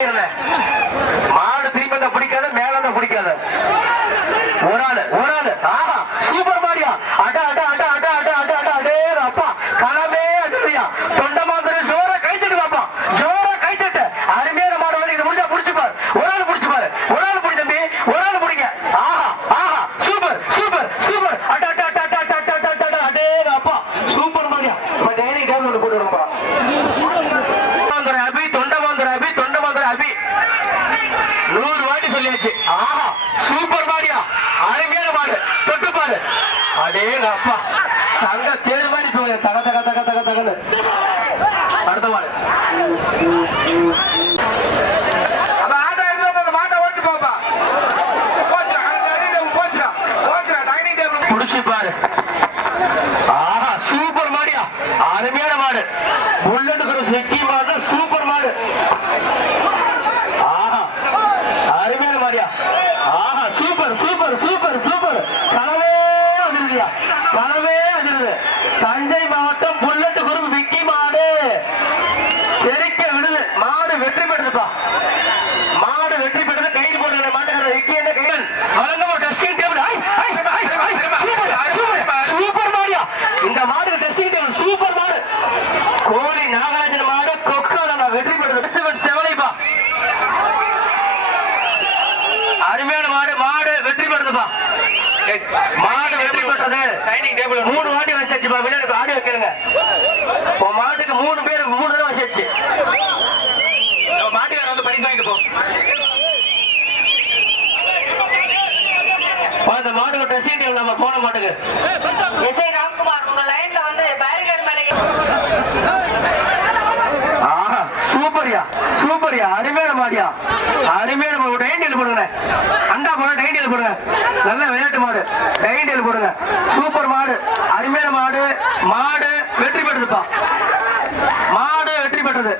Here. மாடு வெற்றி பெற்றது. மூணு வாட்டி வச்சாச்சு பாபில எனக்கு ஆடி வைக்கிறேங்க உன் மாட்டுக்கு மூணு பேர் மூணு தான் வச்சாச்சு. மாட்டுக்காரர் வந்து பரிசு வாங்கிட்டு போ. அந்த மாடோட ட்ரெஸ்ஸிங் டேபிள் நம்ம போட மாட்டேங்குது எஸ்ஐ ராம்குமார் உங்க லைன்ல வந்து பேரிகர் மேலே சூப்பர்யா சூப்பர் சூப்பரியா அருமையான மாடியா அருமையான மாடு டைண்டியில் போடுங்க அண்டா போட டைண்டியில் போடுங்க நல்ல விளையாட்டு மாடு டைண்டியில் போடுங்க சூப்பர் மாடு அருமையான மாடு மாடு வெற்றி பெற்றதுப்பா மாடு வெற்றி பெற்றது.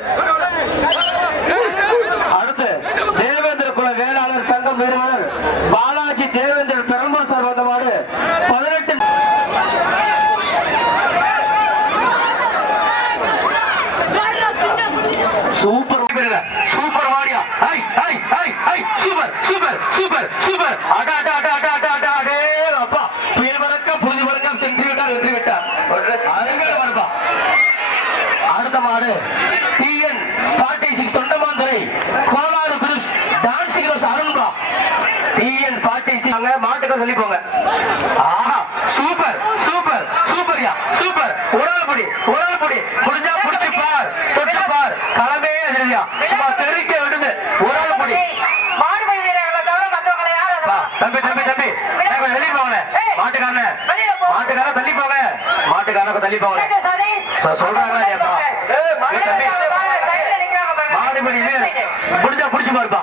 மாந்த மாடு சூப்பர் சூப்பர் முடிஞ்சா புடிச்சு பார் பார். களமே எதிரியா. விடுது. உடல் பொடி. தம்பி தம்பி தம்பி. வெளியே மாட்டுக்காரன். தள்ளி போங்க. மாட்டுக்காரனுக்கு தள்ளி போங்க சொல்றாங்க மாடுபடி முடிஞ்சா புடிச்சு பாருப்பா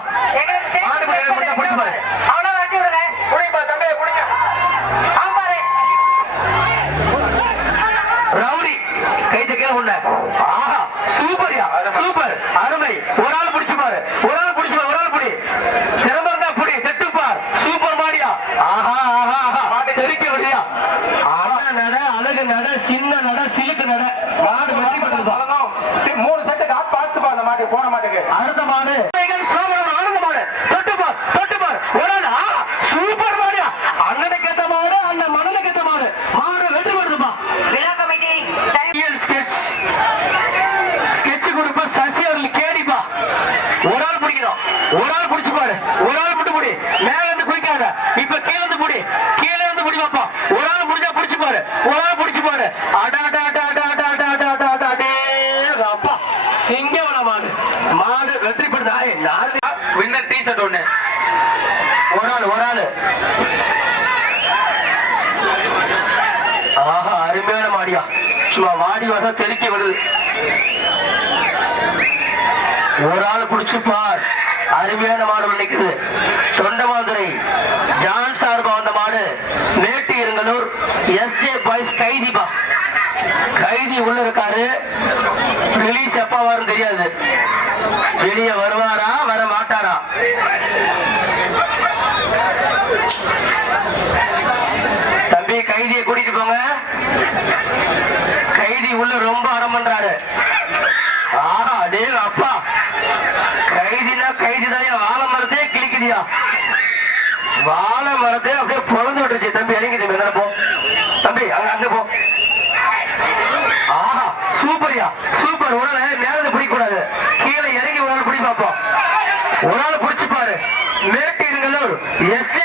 ஆடி தெளிக்க விடுது. ஒரு ஆள் குடிச்சு பார். அருமையான மாடு நிற்குது தொண்டமாதுரை ஜான் சார்பா வந்த மாடு. மேட்டு இருங்கலூர் எஸ்ஜே பாய்ஸ் கைதிபா. கைதி உள்ள இருக்காரு. ரிலீஸ் எப்ப வரும் தெரியாது. வெளிய வருவாரா வர மாட்டாரா? தம்பி கைதியை கூட்டிட்டு போங்க. கைதி உள்ள ரொம்ப அறம் ஆஹா டே அப்பா. கைதினா கைதிதான் வாழை மரத்தே கிழிக்குதியா? வாழை மரத்தை அப்படியே பொழுது விட்டுருச்சு தம்பி இறங்கி தம்பி என்ன போ. தம்பி அங்க அங்க போ. ஆஹா சூப்பர்யா. சூப்பர். உடல நேரத்தை பிடிக்க கீழே இறங்கி ஒரு ஆள் பிடி பார்ப்போம் ஒரு ஆள் பிடிச்சு பாரு மேட்டு எஸ்டி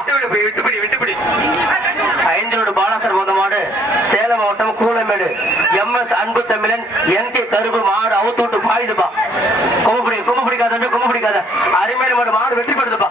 விட்டுவிடு விட்டுபிடி விட்டுபிடி ஐந்தரோடு பாலாசர் போதமாடு. சேலம் மாவட்டம் கூலமேடு. எம் எஸ் அன்பு தமிழன் என் கே கருப்பு மாடு அவுத்து விட்டு பாயுதுப்பா கும்ப பிடி கும்ப பிடிக்காத கும்ப பிடிக்காத அருமையில மாடு மாடு வெற்றி பெறுதுப்பா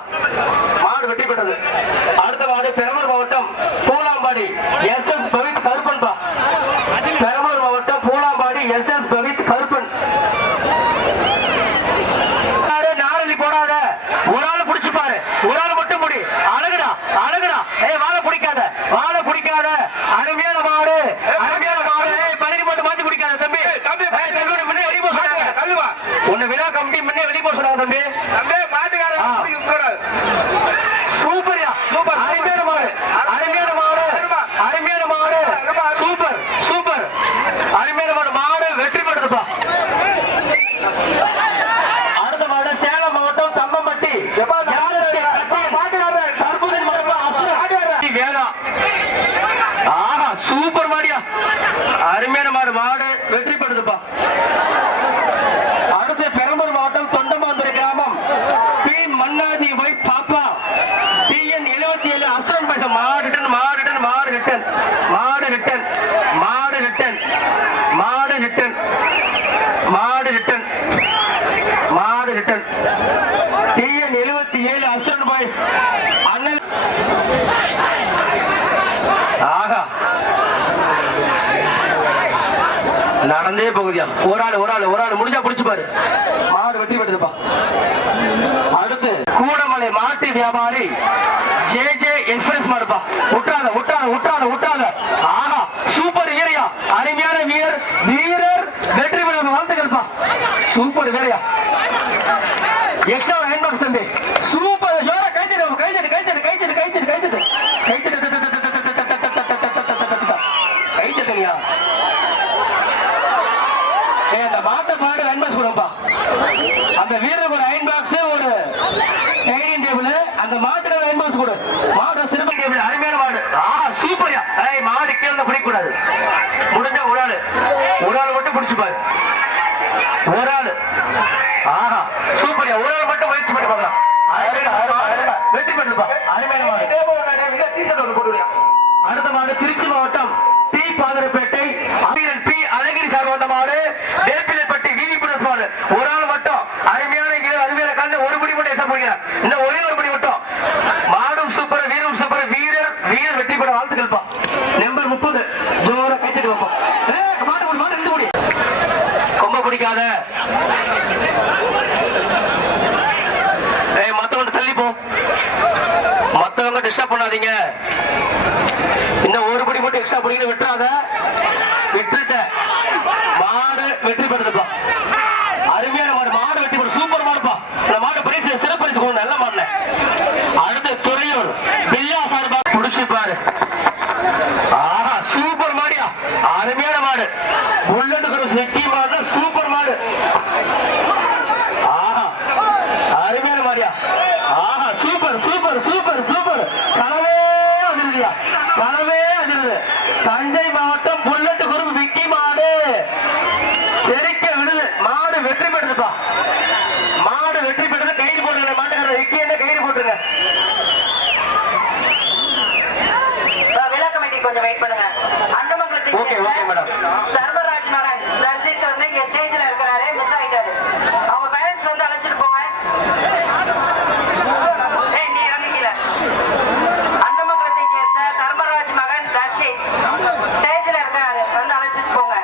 ஒரு ஆள் ஒரு ஆள் ஒரு ஆள் முடிஞ்சா புடிச்சு பாரு. மாடு வெற்றி பெற்றதுப்பா அடுத்து கூடமலை மாட்டு வியாபாரி ஜே ஜே எக்ஸ்பிரஸ் மாடுப்பா. விட்டாத விட்டாத விட்டாத விட்டாத ஆஹா சூப்பர் ஏரியா அருமையான வீரர் வீரர் வெற்றி பெற வாழ்த்துக்கள்ப்பா. சூப்பர் வேறையா எக்ஸ்ட்ரா கூடாது முடிஞ்ச ஒரு ஆளு. ஒரு ஆள் மட்டும் பிடிச்சுப்பாரு. ஒரு ஆளு. ஆஹா சூப்பரியா. ஒரு ஆள் மட்டும் முயற்சி பண்ணி பார்க்கலாம். வெற்றி பண்ணுப்பா அதிருது தஞ்சை மாவட்டம் புல்லட் விக்கி மாடு. தெரிக்க விடுது. மாடு வெற்றி பெறுதுப்பா. மாடு வெற்றி பெறுது. கயிறு போட்டுருங்க மாட்டுக்கிற விக்கி என்ன? கயிறு போட்டுருங்க. கொஞ்சம் வெயிட் பண்ணுங்க. madam. தர்மராஜ் மகன் தர்சித் வந்து இங்க ஸ்டேஜ்ல இருக்கிறாரு மிஸ் ஆயிட்டாரு அவங்க பேரண்ட்ஸ் வந்து அழைச்சிட்டு போங்க ஏய் நீ இறங்கிக்கல அண்டமங்கலத்தை சேர்ந்த தர்மராஜ் மகன் தர்ஷித் ஸ்டேஜ்ல இருக்காரு வந்து அழைச்சிட்டு போங்க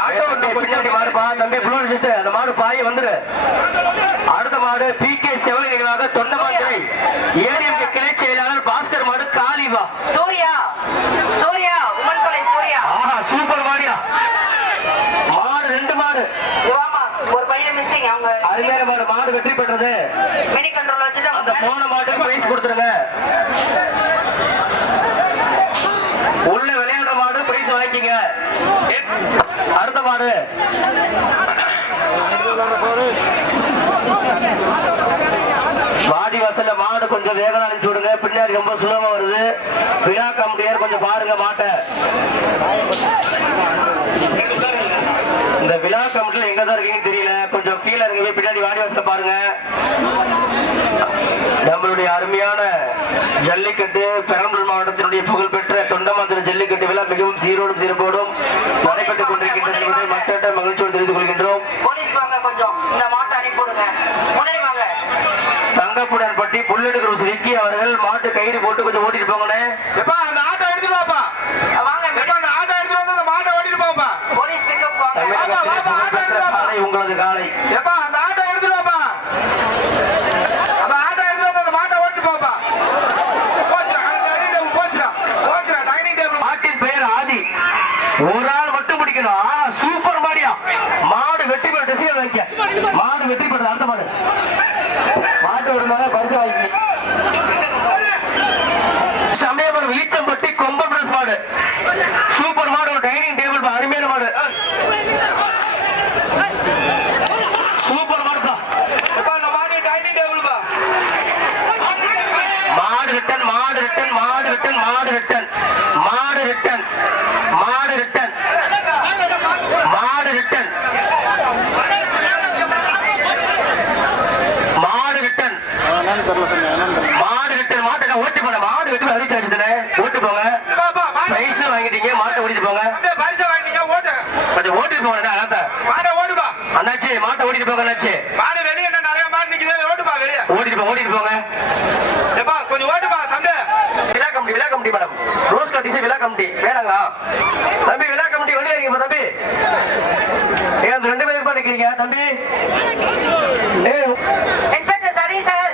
ஆட்டோ வண்டி பின்னாடி மாடுப்பா தம்பி புள்ள வச்சுட்டு அந்த மாடு பாய் வந்துரு. அடுத்த மாடு பி கே செவலை நினைவாக தொண்டமாந்திரை ஏடிஎம் கிளை செயலாளர் பாஸ்கர் மாடு காளிவா. சூர்யா சூர்யா உமன் கொலை சூர்யா. ஆஹா சூப்பர் மாடியா. மாடு ரெண்டு மாடு. ஒரு பையன் மிஸ்ஸிங் அவங்க அருமையான மாடு மாடு வெற்றி பெற்றது. மினி கண்ட்ரோல் வச்சுட்டு அந்த போன மாட்டுக்கு பிரைஸ் கொடுத்துருங்க. உள்ள விளையாடுற மாடு பிரைஸ் வாங்கிக்கங்க. அடுத்த மாடு. வாடி வாசல்ல மாடு கொஞ்சம் வேகம் அழைச்சு விடுங்க. பின்னாடி ரொம்ப சுலபமா வருது. விழா கமிட்டியார் கொஞ்சம் பாருங்க மாட்டை. இந்த விழா கமிட்டில எங்க தான் இருக்கீங்கன்னு தெரியல. கொஞ்சம் கீழே இருங்க போய் பின்னாடி வாடி வாசல பாருங்க. நம்மளுடைய அருமையான ஜல்லிக்கட்டு பெரம்பலூர் மாவட்டத்தினுடைய புகழ்பெற்ற தொண்டமாந்திர ஜல்லிக்கட்டு விழா மிகவும் சீரோடும் சிறப்போடும் நடைபெற்றுக் கொண்டிருக்கின்றது என்பதை மக்களிடம் மகிழ்ச்சியோடு தெரிந்து கொள்கின்றோம். போலீஸ் வாங்க கொஞ்சம். இந்த மாட்டை அனுப்பி விடுங்க. முன்னாடி வாங்க. தங்கப்புடன் பட்டி புல்லெடு குரூஸ் விக்கி அவர்கள் மாட்டு கயிறு போட்டு கொஞ்சம் ஓட்டிட்டு போங்கண்ணே. হয় ஓட்டிட்டு போங்க அதான் மாடை ஓடுப்பா. அண்ணாச்சி மாட்டை ஓட்டிட்டு போங்க அண்ணாச்சி. மாடு வெளியே என்ன நிறைய மாடு நிக்குது ஓட்டுப்பா வெளியே. ஓட்டிட்டு போங்க ஓட்டிட்டு போங்க. எப்பா கொஞ்சம் ஓட்டுப்பா தம்பி. விழா கமிட்டி விழா கமிட்டி மேடம். ரோஸ் கட்டிஸ் விழா கமிட்டி. வேணாங்களா? தம்பி விழா கமிட்டி வெளியே இருக்கீங்க தம்பி? ஏன் ரெண்டு பேருக்கு நிக்கிறீங்க தம்பி? ஏய், இன்ஸ்பெக்டர் சரி சார்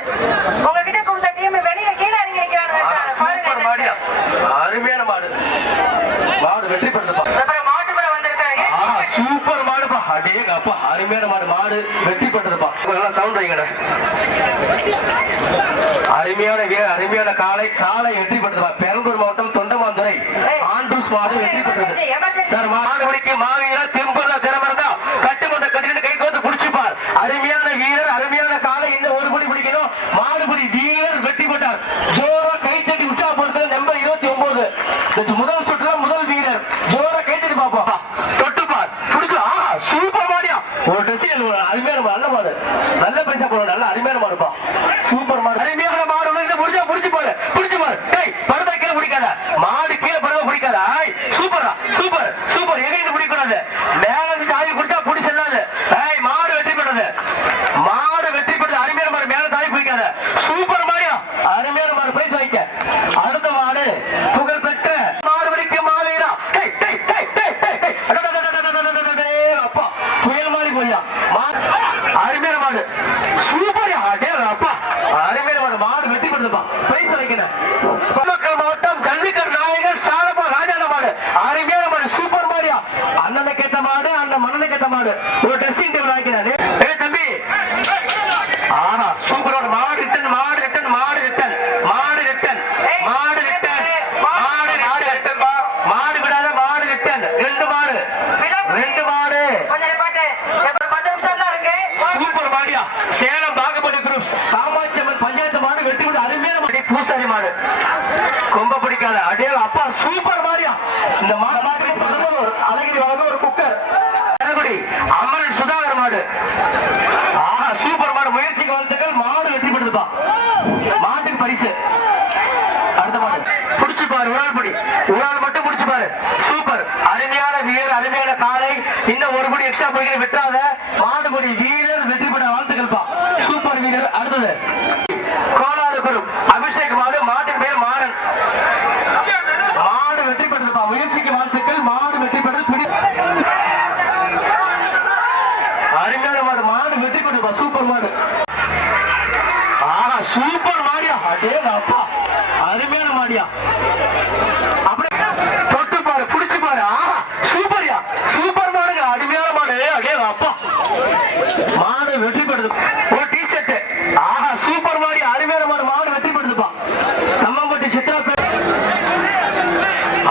உங்ககிட்ட கொடுத்த டீம் வெளியில கீழே இறங்கி நிக்கிறாங்க ஆ, சார். சூப்பர் பாருங்க மாடியா அருமையான மாடு மாடு வெற்றி பெற்றதுப்பா அப்புறம் மாட்டுக்குள்ள வந்திருக்காங்க ஆஹா சூப்பர் மாடுப்பா அடேங்க அப்பா அருமையான மாடு மாடு வெற்றி பெற்றதுப்பா நல்லா சவுண்ட் வைங்கடா. அருமையான வீர அருமையான காலை காலை வெற்றி பெற்றதுப்பா பெரம்பூர் மாவட்டம் தொண்டமாந்துறை. ஆண்டூஸ் மாடு வெற்றி பெற்றது. it. இன்னும் ஒரு கோடி எக்ஸ்ட்ரா போய்கிற விட்டுறாத. மாடுபடி வீரர் வெற்றி பெற வாழ்த்துக்கள்ப்பா. சூப்பர் வீரர் அடுத்தது கோலாறு குரு அபிஷேக் மாடு மாட்டின் பேர் மாறன் மாடு வெற்றி பெற்றதுப்பா முயற்சிக்கு வாழ்த்துக்கள் மாடு வெற்றி பெற்றது துணி அருமையான மாடு மாடு வெற்றி பெற்றதுப்பா சூப்பர் மாடு ஆஹா சூப்பர் மாடியா அடே அப்பா அருமையான மாடியா அப்படி தொட்டு பாரு புடிச்சு பாரு ஆஹா சூப்பர்யா சூப்பர் மாடுங்க அருமையான மாடு அடே அப்பா மாடு வெற்றி பெறுது ஒரு டி ஷர்ட் ஆஹா சூப்பர் மாடி அருமையான மாடு மாடு வெற்றி பெறுதுப்பா தம்மம்பட்டி சித்ரா பேர்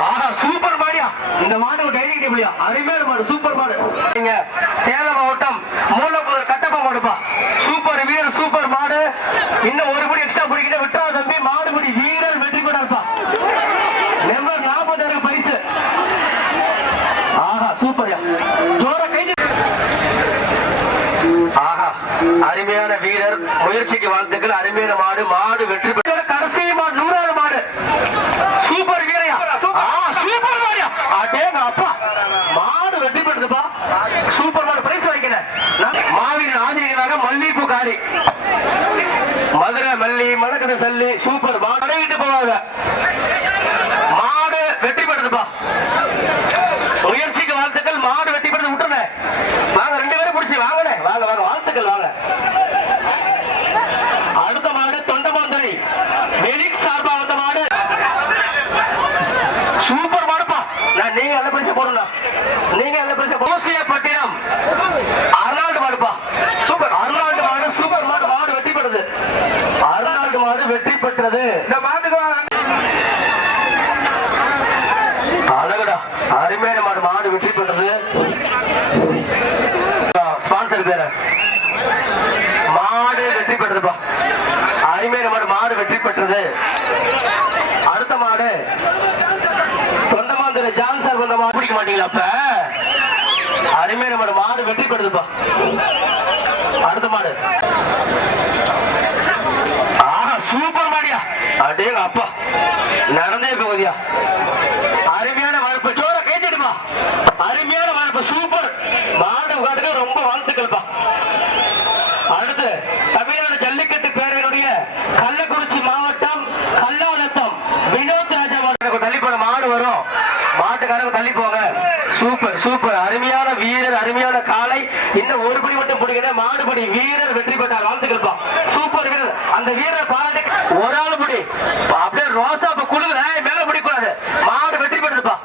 ஆஹா சூப்பர் மாடியா இந்த மாடு டைனிங் டேபிளியா அருமையான மாடு சூப்பர் மாடு நீங்க சேலம் மாவட்டம் மூலப்புதர் கட்டப்பா மாடுப்பா சூப்பர் வீரர் சூப்பர் மாடு இன்னும் ஒரு குடி எக்ஸ்ட்ரா குடிக்கிட்ட விட்டா தம்பி மாடுபடி வீரர் வெற்றி பெறாருப்பா நம்பர் நாற்பதாயிரம் பரிசு. ஆஹா சூப்பர்யா ஜோர கை ஆஹா அருமையான வீரர் முயற்சிக்கு வாழ்த்துக்கள். அருமையான மாடு மா வெற்றி பெற்ற கடைசி மாடு நூறாவது மாடு சூப்பர் வீரையா ஆ, சூப்பர் மாடியா அடேங்க அப்பா மாடு வெற்றி பெறுதுப்பா சூப்பர் மாடு பிரைஸ் வைக்கல மாவீரன் ஆதிரிகளாக மல்லிகைப்பூ காரி மதுரை மல்லி மணக்குது சல்லி சூப்பர் மாடு அடைவிட்டு போவாங்க மாடு வெற்றி பெறுதுப்பா முயற்சிக்கு வாழ்த்துக்கள் மாடு வெட்டி பெற்று விட்டுருங்க வாங்க ரெண்டு பேரும் பிடிச்சி வாங்கண்ணே வாங்க வாங்க வாழ்த்துக்கள் வாங்க அடுத்த மாடு தொண்டமாந்துரை வெளிக் சார்பா வந்த மாடு சூப்பர் மாடுப்பா நான் நீங்க நல்ல பரிசு போடணும். நீங்க நல்ல பரிசு ஓசிய பட்டினம் அர்னால்டு மாடுப்பா சூப்பர். அர்னால்டு மாடு சூப்பர் மாடு மாடு வெற்றி பெற்றது அர்னால்டு மாடு வெற்றி பெற்றது இந்த மாட்டுக்கு வா. அழகுடா. அருமையான மாடு மாடு வெற்றி பெற்றது ஸ்பான்சர் பேர. மாடு வெற்றி பெற்றதுப்பா அருமையான மாடு மாடு வெற்றி பெற்றது அடுத்த மாடு தொண்டமாந்திர ஜான் சார் வந்த மாடு பிடிக்க மாட்டீங்களா அப்ப அருமையான மாடு மாடு வெற்றி கொடுத்துப்பா அடுத்த மாடு. ஆஹா சூப்பர் மாடியா. அடே அப்பா நடந்தே போகுதியா அருமையான வாழ்ப்பு சோற கைத்திடுமா அருமையான வாழ்ப்பு சூப்பர் மாடு காட்டுக்கு ரொம்ப வாழ்த்துக்கள்ப்பா அடுத்து தமிழ்நாடு ஜல்லிக்கட்டு பேரவையினுடைய கள்ளக்குறிச்சி மாவட்டம் கல்லாநத்தம் வினோத் ராஜா மாடு தள்ளி போன மாடு வரும் மாட்டுக்காரங்க தள்ளி போங்க சூப்பர் சூப்பர் அருமையான வீரர் அருமையான காலை இன்னும் ஒரு படி மட்டும் பிடிக்கிற வீரர் வெற்றி பெற்றார். வாழ்த்துக்கள் சூப்பர் வீரர். அந்த வீரரை பாராட்டி ஒரு ஆள் முடி. அப்படியே ரோசா இப்ப குடுக்குற மேல முடிக்கூடாது. மாடு வெற்றி பெற்றதுப்பா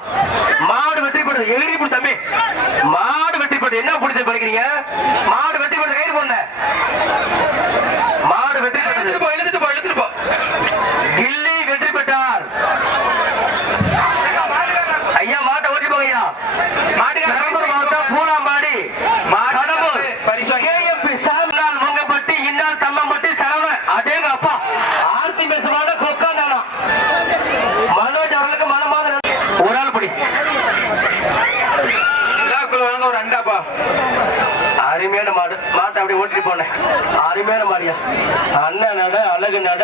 மாடு வெற்றி பெற்றது. எழுதி தம்பி. மாடு வெற்றி பெற்றது. என்ன பிடித்து படிக்கிறீங்க? மாடு வெற்றி பெற்றது கைது பண்ண மாடு வெற்றி பெற்றது போ எழுதிட்டு போ எழுதிட்டு போ கில்லி வெற்றி பெற்றார் ஐயா மாட்டை ஓட்டி போங்க ஐயா பெரம்பலூர் மாவட்டம் பூலாம்பாடி கடம்பூர் கேஎம்பி சாமிநாள் மங்கப்பட்டி இந்நாள் தம்மம்பட்டி சரவண அடேங்க அப்பா ஆர்த்தி பேசுவாட கொக்காண்டானா மனோஜ் அவர்களுக்கு மனமாத நன்றி. ஒரு ஆள் படி விழாக்குள்ள அண்டாப்பா அருமையான மாடு. மாட்டை அப்படியே ஓட்டிட்டு போனேன். அருமையான மாடியா. அண்ணன் நட அழகு நட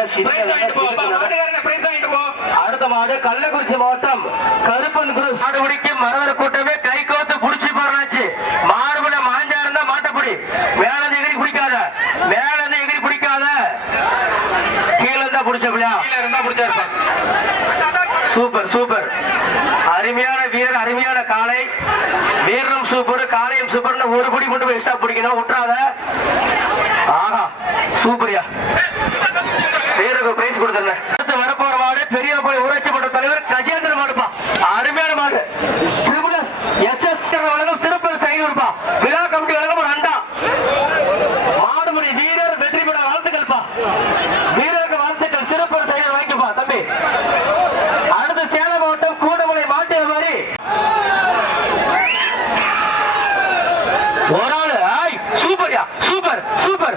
அடுத்த மாடு கள்ளக்குறிச்சி மாவட்டம் கருப்பன் குரு மாடு மரவர் கூட்டமே கை கோத்து புடிச்சு போறாச்சு மாடுபட மாஞ்சா இருந்தா மாட்டப்படி மேல எகிரி பிடிக்காத. மேல எகிரி பிடிக்காத. கீழ இருந்தா பிடிச்சப்படியா கீழே இருந்தா பிடிச்சா சூப்பர் சூப்பர். அருமையான காலை. அருமையான காளை வீரரும் சூப்பர் காளையும் சூப்பர்னு ஒரு குடி மட்டும் எக்ஸ்ட்ரா பிடிக்கணும் விட்டுறாத ஆஹா சூப்பரியா. வீரருக்கு பிரைஸ் கொடுத்துருந்தேன் அடுத்து வரப்போற மாடு பெரிய போய் ஊராட்சி மன்ற தலைவர் கஜேந்திர மாடுப்பா. அருமையான மாடு. ட்ரிபிள் எஸ் எஸ் வழங்கும் சிறப்பு சைன் இருப்பா விழா கமிட்டி வழங்கும் ஒரு அண்டா. மாடுமுறை வீரர் வெற்றி பெற வாழ்த்துக்கள்ப்பா. வீரருக்கு வாழ்த்துக்கள் சிறப்பு செயல் வாங்கிப்பா தம்பி அடுத்து சேலம் மாவட்டம் கூடமலை மாட்டிய மாதிரி ஒரு ஆளு ஆய் சூப்பர்யா சூப்பர் சூப்பர்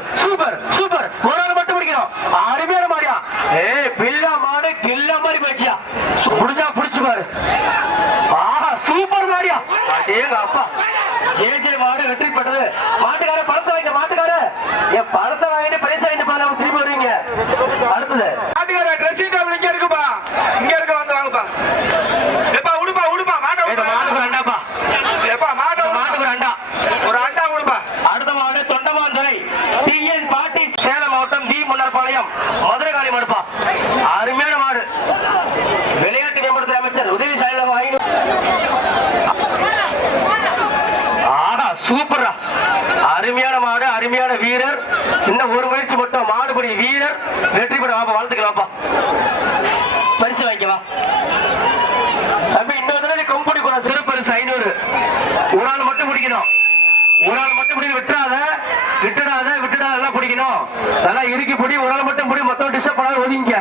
ஓடுது மாட்டுக்கார ட்ரெஸ்ஸிங் டேபிள் இங்க இருக்குப்பா இங்க இருக்க வந்து வாங்கப்பா எப்பா உடுப்பா உடுப்பா மாட்டை இந்த விடுப்பா. மாட்டுக்கு ஒரு அண்டாப்பா எப்பா மாட்டை இந்த விடுப்பா. மாட்டுக்கு ஒரு அண்டா ஒரு அண்டா கொடுப்பா அடுத்த மாடு தொண்டமாந்துறை டிஎன் பாட்டி சேலம் மாவட்டம் வி முன்னர்பாளையம் மதுரை காளி மாடுப்பா அருமையான மாடு விளையாட்டு மேம்படுத்துற அமைச்சர் உதவி சாயலம் ஐநூறு ஆடா சூப்பரா அருமையான மாடு அருமையான வீரர் இன்னும் ஒரு முயற்சி மட்டும் மாடுபடி வீரர் வெற்றி பெற வாப்பா வாழ்த்துக்கலாம் வாப்பா. பரிசு வாங்கிக்கவா. தம்பி இன்னொரு தடவை கொம்புடி கூட சிறு ஐநூறு. ஒரு ஆள் மட்டும் பிடிக்கணும். ஒரு ஆள் மட்டும் பிடி விட்டுறாத விட்டுடாத விட்டுடாத எல்லாம் பிடிக்கணும். நல்லா இறுக்கி பிடி ஒரு ஆள் மட்டும் பிடி மொத்தம் டிஸ்டர்ப் பண்ணாத ஒதுங்க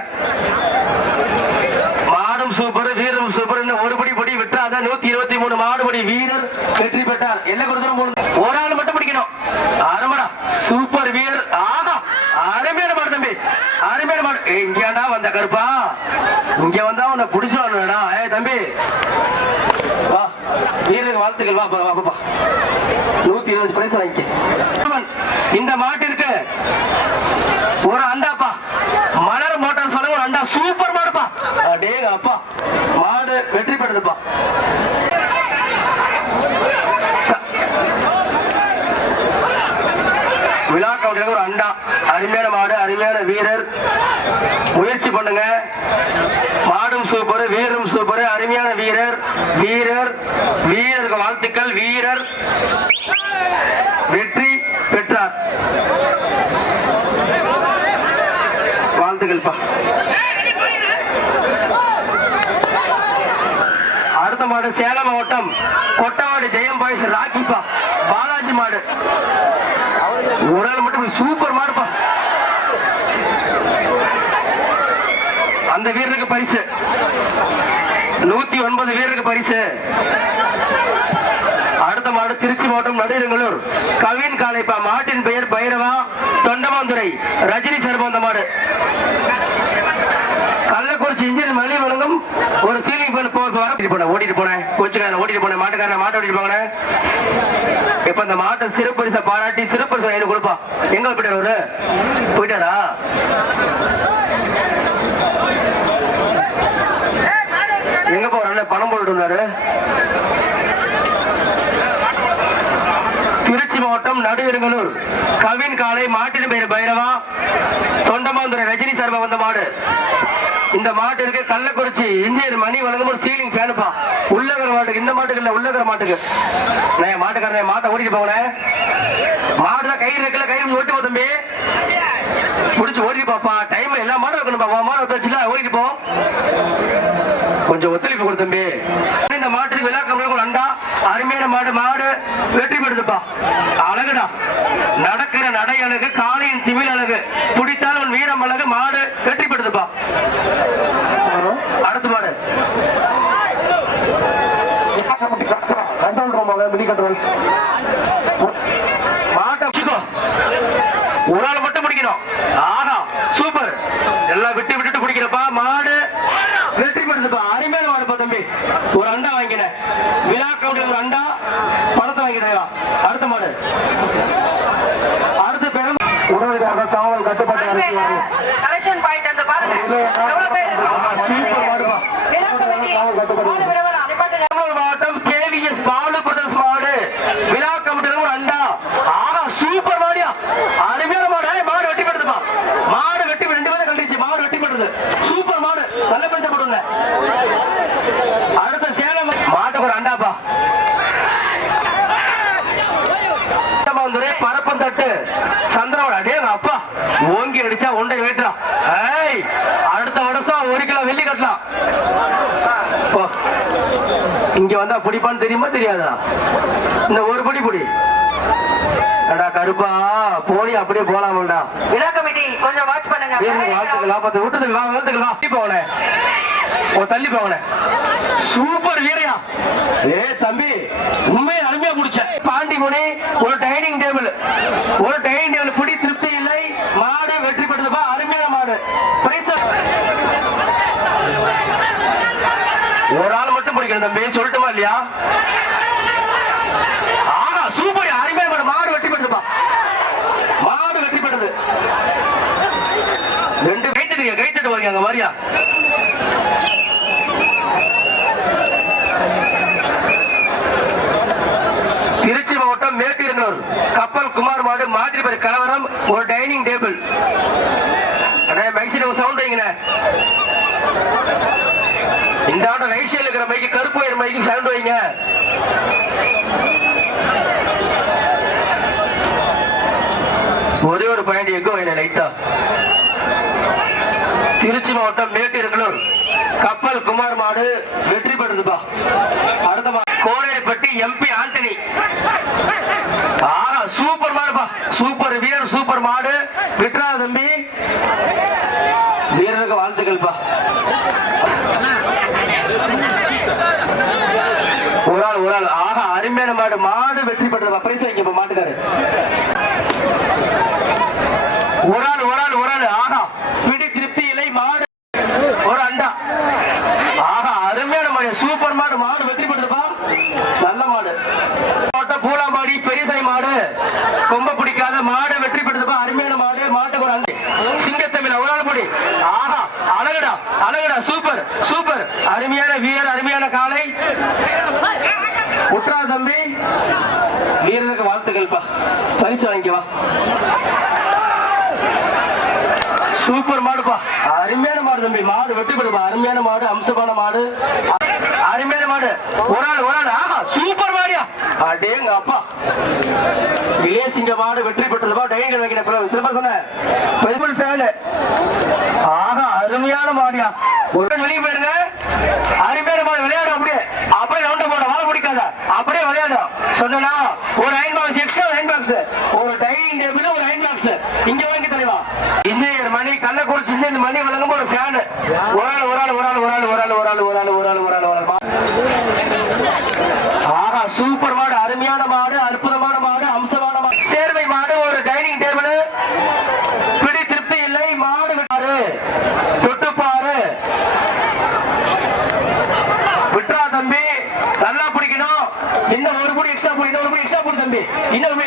மாடும் சூப்பர் வீரரும் சூப்பர் ஒரு படி படி விட்டுறாத. நூத்தி இருபத்தி மூணு மாடுபடி வீரர் வெற்றி பெற்றார். எல்லா கொடுத்துரும் ஒரு ஆள் மட்டும் பிடிக்கணும். அருமடா சூப்பர் வீரர் ஆகா அருமையான மாடு தம்பி அருமையான மாடு ஏய், இங்கேடா வந்த கருப்பா. இங்க வந்தா உன்னை பிடிச்சு வரணும்டா ஏ தம்பி. வா. வீரருக்கு வாழ்த்துக்கள். வா பாப்பா நூத்தி இருபது பிரைஸ் வாங்கிக்க. இந்த மாட்டிற்கு ஒரு அண்டாப்பா. மலர் மோட்டார் சொல்ல ஒரு அண்டா. சூப்பர் மாடுப்பா. அடே அப்பா மாடு வெற்றி பெறுதுப்பா விழா கவுண்டில ஒரு அண்டா அருமையான மாடு அருமையான வீரர். முயற்சி பண்ணுங்க. மாடும் சூப்பர் வீரரும் சூப்பர் அருமையான வீரர். வீரர் வீரருக்கு வாழ்த்துக்கள் வீரர். வெற்றி பெற்றார். வாழ்த்துக்கள்ப்பா. மாவட்டம் சேலம் மாவட்டம் கொட்டவாடி ஜெயம் பாய்ஸ் ராக்கிப்பா பாலாஜி மாடு. ஒரு ஆள் மட்டும் சூப்பர் மாடுப்பா அந்த வீரருக்கு பரிசு. நூத்தி ஒன்பது வீரருக்கு பரிசு. அடுத்த மாடு திருச்சி மாவட்டம் நடுநங்களூர் கவின் காலைப்பா மாட்டின் பெயர் பைரவா தொண்டமாந்துறை ரஜினி சார்பு அந்த மாடு. கள்ளக்குறிச்சி இன்ஜின் மல்லி வழங்கும் ஒரு சீலிங் பண்ண போ வர போனேன் ஓடிட்டு போனேன். கொச்சுக்காரன் ஓடிட்டு போனேன் மாட்டுக்காரன் மாட்டை ஓடிட்டு போனேன். இப்ப இந்த மாட்டை சிறப்பரிசை பாராட்டி சிறப்பரிசை எனக்கு கொடுப்பா. எங்க போயிட்டாரு அவரு? போயிட்டாரா? எங்க போறாரு பணம் போட்டு இருந்தாரு திருச்சி மாவட்டம் நடுவிருங்கலூர். கவின் காலை மாட்டின் பெயர் பைரவா. தொண்டமாந்துறை ரஜினி சார்பா வந்த மாடு. இந்த மாட்டிற்கு கள்ளக்குறிச்சி. இன்ஜினியர் மணி வழங்கும் ஒரு சீலிங் ஃபேனுப்பா உள்ளகர மாட்டுக்கு இந்த மாட்டுக்கு இல்ல உள்ளகர மாட்டுக்கு. நான் மாட்டுக்காரன் மாட்டை ஓடிட்டு போனேன் மாடுதான் கயிறு இருக்குல்ல கயிறு ஓட்டு போ தம்பி? புடிச்சு ஓடிட்டு பாப்பா. டைம் எல்லா மாடும் இருக்கணும் உன் மாடு வச்சுல ஓடிட்டு போ. கொஞ்சம் ஒத்துழைப்பு கொடு தம்பி இந்த மாட்டுக்கு விழா கம்பளம் ஒரு அண்டா ஆடு மாடு. வெற்றி பெறுதுப்பா. அழகுடா. நடக்கிற நடை அழகு காளையின் திமிழ் அழகு. துடித்தால் உன் வீரம் அழகு மாடு. வெற்றி பெறுதுப்பா. அடுத்த மாடு. Control room mini control. மாட்டை ஒரு ஆள் மட்டும் பிடிக்கணும். ஆஹா சூப்பர். எல்லாம் விட்டு விட்டுட்டு குடிக்கிறப்பா மாடு. வெற்றி பெறுதுப்பா. அருமையான மாடுப்பா தம்பி. விழா கவுண்டி ஒரு அண்டா பணத்தை வாங்கினேன் அடுத்த மாடு. அடுத்த பேரும் உடனடியாக காவல் கட்டுப்பாட்டு. கலெக்ஷன் பாயிண்ட் அந்த பாருங்க. எவ்வளவு பேர் மாவட்டம் கேவிஎஸ் பாலு மாடு. விழா ஒரு அண்டா. ஆனா சூப்பர் மாடியா அருமையான மாடு ஏய், மாடு வெட்டி பெடுதுப்பா மாடு வெட்டி ரெண்டு பேரும் கண்டிச்சு மாடு வெட்டி பெடுது சூப்பர் மாடு நல்ல பரிசு போடுங்க அடுத்த சேலம் மாட்டுக்கு ஒரு அண்டாப்பா பரப்பம் தட்டு சந்திரவோட அடே அப்பா ஓங்கி அடிச்சா ஒன்றை வீட்டுறா ஏய் அடுத்த வருஷம் ஒரு கிலோ வெள்ளி கட்டலாம். இங்க வந்தா பிடிப்பான்னு தெரியுமா தெரியாதா? இந்த ஒரு படி பிடி. அடா கருப்பா போனி அப்படியே போலாமல்டா விழா கமிட்டி கொஞ்சம் வாட்ச் பண்ணுங்க. வீரனுக்கு வாழ்த்துக்கள் லாபத்தை விட்டுதுக்கு வா விழுத்துக்கு வா. தள்ளி போகணே. ஓ தள்ளி போகணே. சூப்பர் வீரையா. ஏ தம்பி உண்மையை அருமையா முடிச்ச. பாண்டி முனி ஒரு டைனிங் டேபிள் ஒரு டைனிங் டேபிள் பிடி திருப்தி வந்திருக்கேன் தம்பி சொல்லட்டுமா இல்லையா? ஆனா சூப்பர். அருமையா மாடு வெட்டி போட்டுப்பா மாடு வெட்டி போடுது ரெண்டு கை தட்டுங்க வரீங்க அங்க மாதிரியா திருச்சி மாவட்டம் மேட்டிருந்தூர் கப்பல் குமார் மாடு மாதிரி கலவரம் ஒரு டைனிங் டேபிள். சவுண்ட் வைங்கண்ணே இந்த ஆட்டம் ரைட் சைடில் இருக்கிற மைக்கு கருப்பு வயிறு மைக்கு சவுண்ட் வைங்க ஒரே ஒரு பாயிண்ட் எங்க வைங்க லைட்டா திருச்சி மாவட்டம் மேட்டிருக்கலூர். கப்பல் குமார் மாடு வெற்றி பெறுதுப்பா அடுத்த மா- கோனேரிப்பட்டி எம்பி ஆண்டனி. ஆஹா சூப்பர் மாடுப்பா சூப்பர் வீரர் சூப்பர் மாடு விட்ரா தம்பி வீரருக்கு வாழ்த்துக்கள்ப்பா ஒரு ஆள் ஒரு ஆள் ஆஹா அருமையான மாடு மாடு வெற்றி பெற்றதா பிரைஸ் வைங்க மாட்டுக்காரு. ஒரு ஆள் ஆஹா பிடி திருப்தி இலை மாடு ஒரு அண்டா ஆஹா அருமையான மாடு சூப்பர் மாடு மாடு வெற்றி பெற்றதுப்பா நல்ல மாடு மாவட்டம் பூலாம்பாடி பெரியசாய் மாடு கொம்ப பிடிக்காத மாடு வெற்றி பெற்றதுப்பா அருமையான மாடு மாட்டுக்கு ஒரு அண்டை சிங்கத்தமிழ் ஒரு ஆள் பொடி ஆஹா அழகுடா அழகுடா சூப்பர் சூப்பர் அருமையான வீரர் அருமையான காலை உட்ரா தம்பி வீரருக்கு வாழ்த்துக்கள்ப்பா பரிசு வாங்கிக்கவா சூப்பர் மாடுப்பா அருமையான மாடு தம்பி மாடு வெட்டி பெறுப்பா அருமையான மாடு அம்சமான மாடு. அருமையான மாடு. ஒரு ஆள் ஒரு ஆள். ஆஹா சூப்பர் மாடியா? அடேங்க அப்பா. விலேசிங்க மாடு வெற்றி பெற்றதுப்பா டைனிங் வைக்கிறேன் சிறப்பா சொன்ன. பெருமல் ஆஹா அருமையான மாடியா. ஒரு வெளியே போயிருங்க. அருமையான மாடு விளையாடும் அப்படியே. அப்படியே ரவுண்ட் போட வாழ பிடிக்காத. அப்படியே விளையாடும் சொன்னா ஒரு iron box extra iron box ஒரு டைனிங் டேபிள் ஒரு அயன் பாக்ஸ் இங்க வாங்கி தலைவா. இன்ஜினியர் மணி கள்ளக்குறிச்சி இந்த மணி வழங்கும் ஒரு ஃபேனு ஒரு ஆள் ஒரு ஆள் ஒரு ஆள் ஒரு ஆள் ஒரு ஆள் ஒரு ஆள் ஒரு ஆள் ஒரு ஆள் ஒரு ஆள் ஒரு ஆள். ஆஹா சூப்பர் மாடு அருமையான மாடு அற்புதமான மாடு அம்சமான மாடு. சேர்வை மாடு ஒரு டைனிங் டேபிள் பிடி திருப்தி இல்லை மாடு விட்டாரு. தொட்டுப்பாரு. விட்ரா தம்பி நல்லா பிடிக்கணும். இன்னும் ஒரு புடி எக்ஸ்ட்ரா புடி ஒரு புடி எக்ஸ்ட்ரா புடி தம்பி. இன்னும்